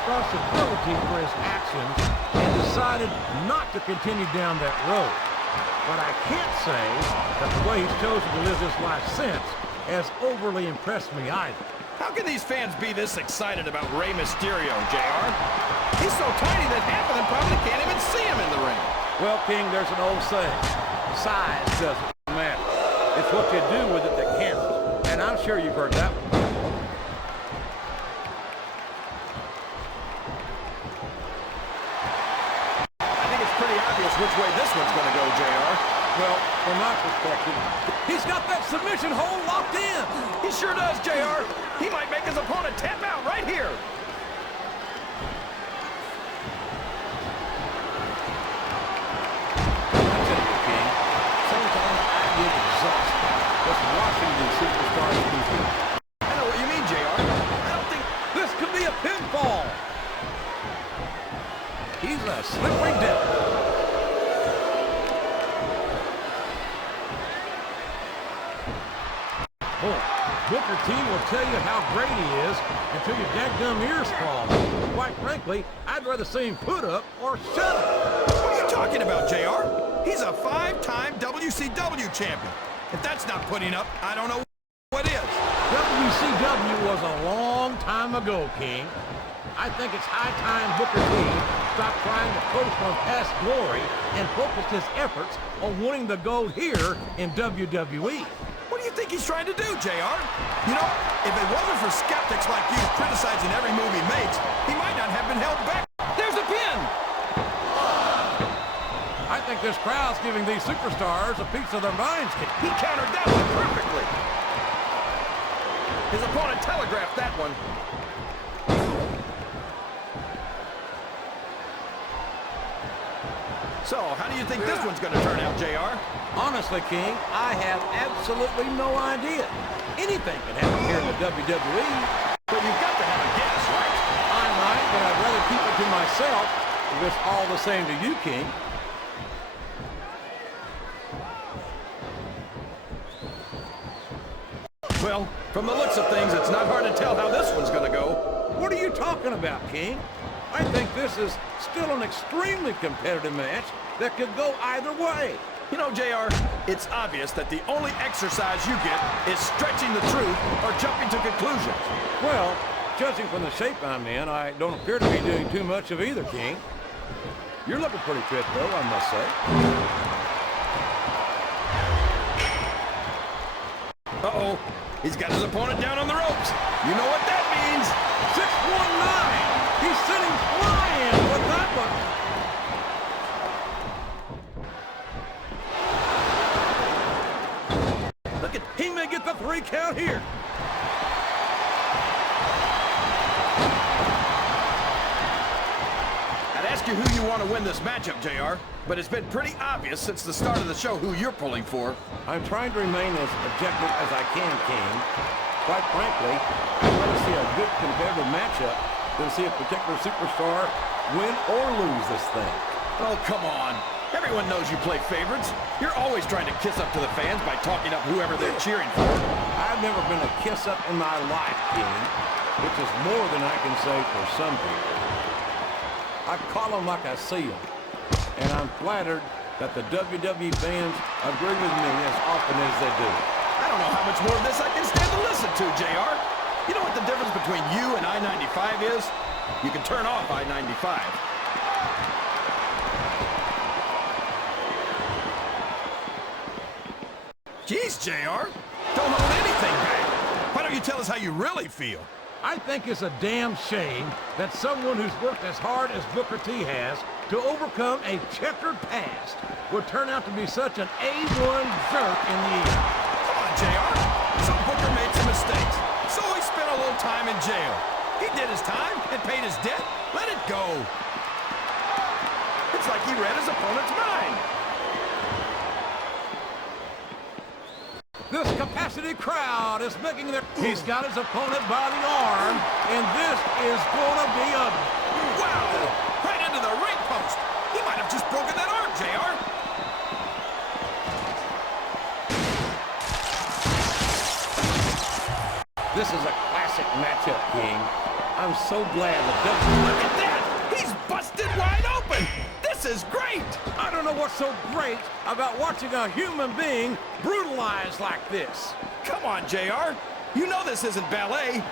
responsibility for his actions and decided not to continue down that road. But I can't say that the way he's chosen to live his life since has overly impressed me either. How can these fans be this excited about Rey Mysterio, JR? He's so tiny that half of them probably can't even see him in the ring. Well, King, there's an old saying. Size doesn't matter. It's what you do with it that counts. And I'm sure you've heard that one. I think it's pretty obvious which way this one's going to go, JR. Well, from my perspective, he's got that submission hold locked in. He sure does, JR. He might make his opponent tap out right here. Just watching these superstars compete. I know what you mean, JR. I don't think this could be a pinfall. He's a slippery devil. Oh, Booker T will tell you how great he is until your dadgum ears fall. Quite frankly, I'd rather see him put up or shut up. What are you talking about, JR? He's a 5-time WCW champion. If that's not putting up, I don't know what is. WCW was a long time ago, King. I think it's high time Booker T stopped trying to coast on past glory and focused his efforts on winning the gold here in WWE. What do you think he's trying to do, JR? You know, if it wasn't for skeptics like you criticizing every move he makes, he might not have been held back. There's a pin! I think this crowd's giving these superstars a piece of their minds. He countered that one perfectly. His opponent telegraphed that one. So, how do you think this one's going to turn out, JR? Honestly, King, I have absolutely no idea. Anything can happen here in the WWE. But you've got to have a guess, right? I might, but I'd rather keep it to myself if it's all the same to you, King. Well, from the looks of things, it's not hard to tell how this one's going to go. What are you talking about, King? I think this is still an extremely competitive match that could go either way. You know, JR, it's obvious that the only exercise you get is stretching the truth or jumping to conclusions. Well, judging from the shape I'm in, I don't appear to be doing too much of either, King. You're looking pretty fit, though, I must say. Uh-oh. He's got his opponent down on the ropes. You know what that means. 619. He's sitting flying with that one. Look at, he may get the 3 count here. I'd ask you who you want to win this matchup, JR, but it's been pretty obvious since the start of the show who you're pulling for. I'm trying to remain as objective as I can, King. Quite frankly, I'd rather see a good competitive matchup than see a particular superstar win or lose this thing. Oh, come on. Everyone knows you play favorites. You're always trying to kiss up to the fans by talking up whoever they're cheering for. I've never been a kiss-up in my life, King, which is more than I can say for some people. I call them like I see them, and I'm flattered that the WWE fans agree with me as often as they do. I don't know how much more of this I can stand to listen to, JR. You know what the difference between you and I-95 is? You can turn off I-95. Jeez, JR. Don't hold anything back. Why don't you tell us how you really feel? I think it's a damn shame that someone who's worked as hard as Booker T has to overcome a checkered past would turn out to be such an A1 jerk in the end. Come on, JR. So Booker made some mistakes. So he spent a little time in jail. He did his time and paid his debt. Let it go. It's like he read his opponent's mind. This capacity crowd is making their... He's got his opponent by the arm, and this is going to be ugly. Wow! Right into the ring post. He might have just broken that arm, JR. This is a classic matchup, King. I'm so glad the Look at that! He's busted wide open! This is great! I don't know what's so great about watching a human being brutalized like this. Come on, JR. You know this isn't ballet.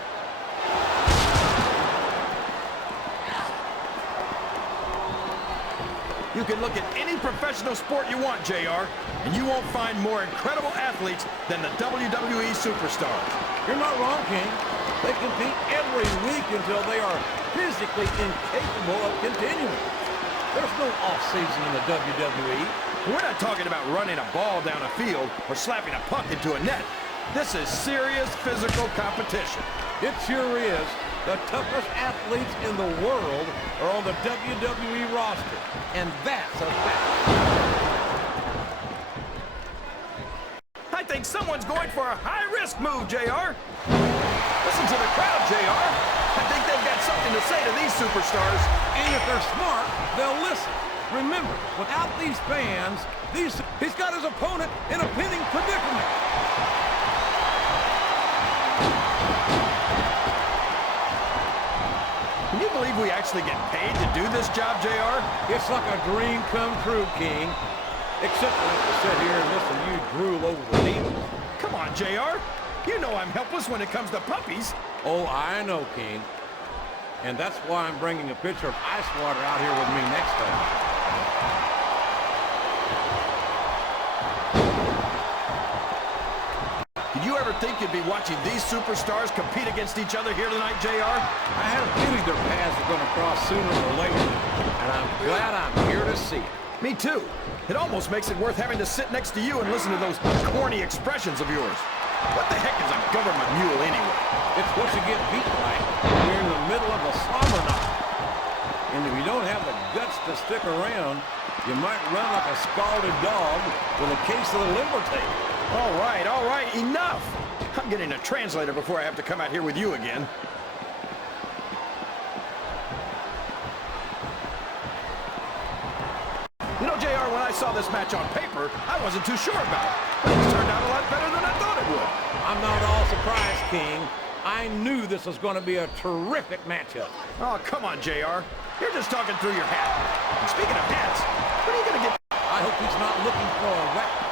You can look at any professional sport you want, JR, and you won't find more incredible athletes than the WWE superstars. You're not wrong, King. They compete every week until they are physically incapable of continuing. There's no off-season in the WWE. We're not talking about running a ball down a field or slapping a puck into a net. This is serious physical competition. It sure is. The toughest athletes in the world are on the WWE roster, and that's a fact. I think someone's going for a high-risk move, JR. Listen to the crowd, JR. I think they've got something to say to these superstars. And if they're smart, they'll listen. Remember, without these fans, he's got his opponent in a pinning predicament. Can you believe we actually get paid to do this job, JR? It's like a dream come true, King. Except when I sit here and listen to you drool over the needles. Come on, JR. You know I'm helpless when it comes to puppies. Oh, I know, King. And that's why I'm bringing a pitcher of ice water out here with me next time. Did you ever think you'd be watching these superstars compete against each other here tonight, JR? I had a feeling their paths were going to cross sooner or later, and I'm glad I'm here to see it. Me too. It almost makes it worth having to sit next to you and listen to those corny expressions of yours. What the heck is a government mule anyway? It's what you get beat like when you're in the middle of a slobber knock. And if you don't have the guts to stick around, you might run like a scalded dog with a case of the limber tape. All right, enough! I'm getting a translator before I have to come out here with you again. You know, JR, when I saw this match on paper, I wasn't too sure about it. But it's turned out a lot better than I thought it would. I'm not at all surprised, King. I knew this was going to be a terrific matchup. Oh, come on, JR. You're just talking through your hat. And speaking of hats, when are you going to get... I hope he's not looking for a weapon.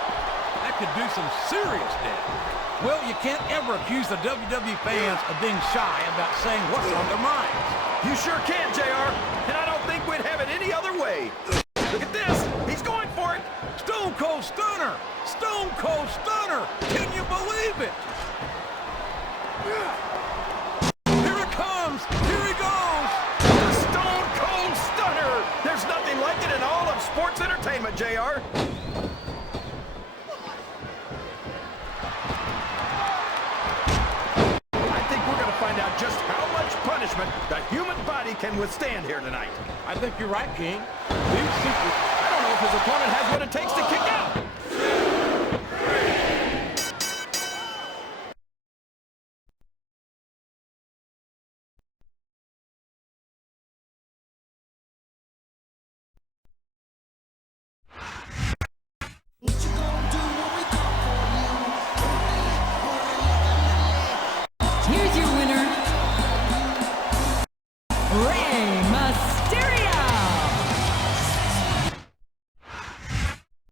That could do some serious damage. Well, you can't ever accuse the WWE fans of being shy about saying what's on their minds. You sure can, JR. And I don't think we'd have it any other way. Look at this. He's going for it. Stone Cold Stunner! Stone Cold Stunner! Can you believe it? Here it comes! Here he goes! The Stone Cold Stunner! There's nothing like it in all of sports entertainment, JR. I think we're going to find out just how much punishment the human body can withstand here tonight. I think you're right, King. I don't know if his opponent has what it takes to